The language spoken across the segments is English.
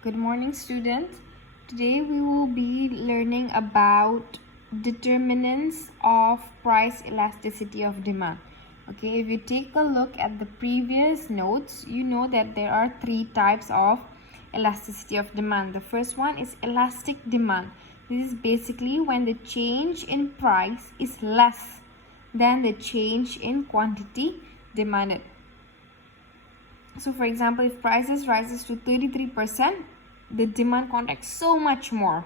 Good morning, students. Today we will be learning about determinants of price elasticity of demand. Okay, if you take a look at the previous notes, you know that there are three types of elasticity of demand. The first one is elastic demand. This is basically when the change in price is less than the change in quantity demanded. So for example, if prices rises to 33%, the demand contracts so much more.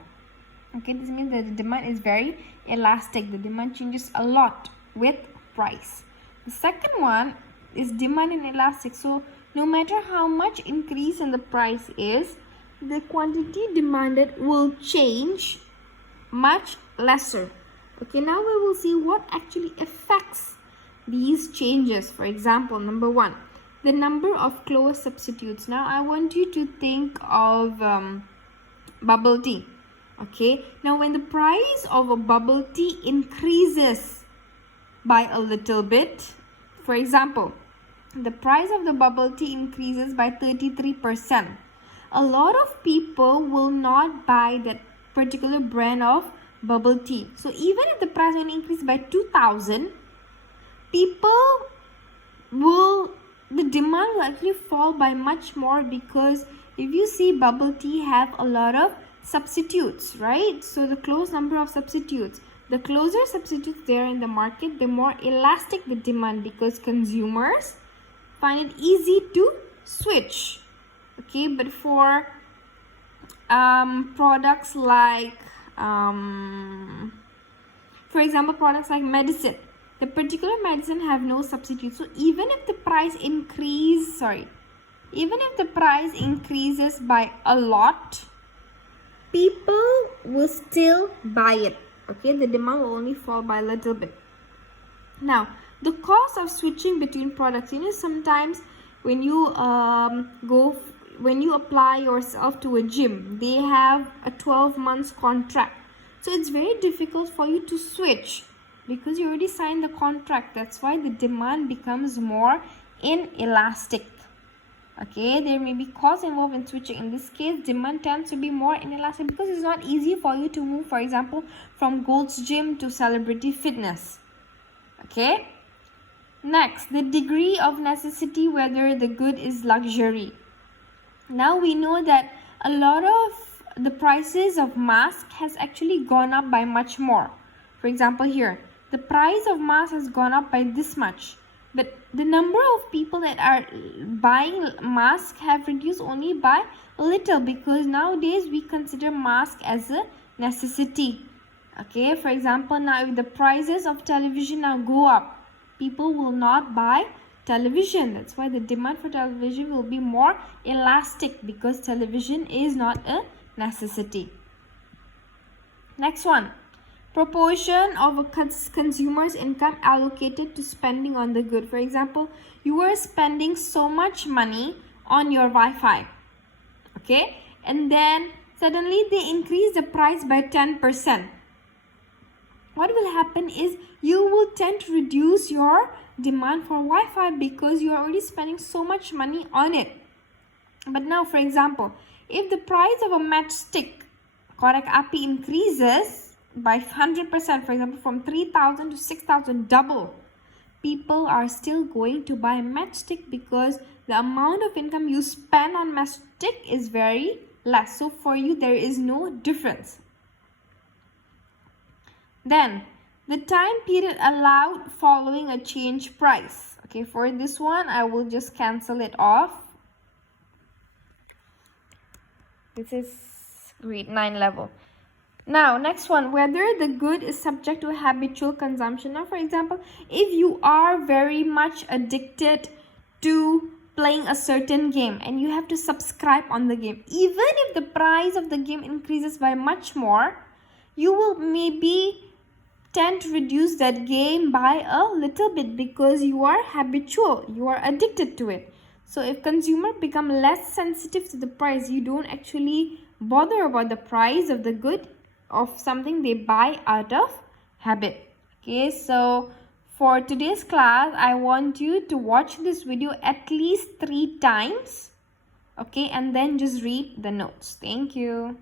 Okay, this means that the demand is very elastic. The demand changes a lot with price. The second one is demand inelastic. So no matter how much increase in the price is, the quantity demanded will change much lesser. Okay, now we will see what actually affects these changes. For example, number one, the number of close substitutes. Now I want you to think of bubble tea. Okay, now when the price of a bubble tea increases by a little bit, for example, the price of the bubble tea increases by 33%, a lot of people will not buy that particular brand of bubble tea. So even if the price only increase by 2,000, the demand will actually fall by much more, because if you see, bubble tea have a lot of substitutes, right? So the close number of substitutes, the closer substitutes there in the market, the more elastic the demand, because consumers find it easy to switch. Okay, but for products like for example, products like medicine, the particular medicine have no substitute. So even if the price increases by a lot, people will still buy it. Okay, the demand will only fall by a little bit. Now, the cost of switching between products, sometimes when you apply yourself to a gym, they have a 12 months contract. So it's very difficult for you to switch, because you already signed the contract. That's why the demand becomes more inelastic. Okay, there may be costs involved in switching. In this case, demand tends to be more inelastic because it's not easy for you to move, for example, from Gold's Gym to Celebrity Fitness. Okay, next, the degree of necessity, whether the good is luxury. Now we know that a lot of the prices of mask has actually gone up by much more. For example, here the price of mask has gone up by this much, but the number of people that are buying masks have reduced only by a little, because nowadays we consider mask as a necessity. Okay, for example, now if the prices of television now go up, people will not buy television. That's why the demand for television will be more elastic, because television is not a necessity. Next one, proportion of a consumer's income allocated to spending on the good. For example, you are spending so much money on your Wi-Fi, okay, and then suddenly they increase the price by 10%. What will happen is you will tend to reduce your demand for Wi-Fi, because you are already spending so much money on it. But now, for example, if the price of a matchstick korek api increases by 100%, for example, from 3,000 to 6,000, double, people are still going to buy a matchstick, because the amount of income you spend on matchstick is very less. So for you, there is no difference. Then, the time period allowed following a change price. Okay, for this one, I will just cancel it off. This is grade 9 level. Now, next one, whether the good is subject to habitual consumption. Now, for example, if you are very much addicted to playing a certain game and you have to subscribe on the game, even if the price of the game increases by much more, you will maybe tend to reduce that game by a little bit, because you are habitual, you are addicted to it. So if consumer become less sensitive to the price, you don't actually bother about the price of the good of something they buy out of habit. Okay, so for today's class, I want you to watch this video at least 3 times. Okay, and then just read the notes. Thank you.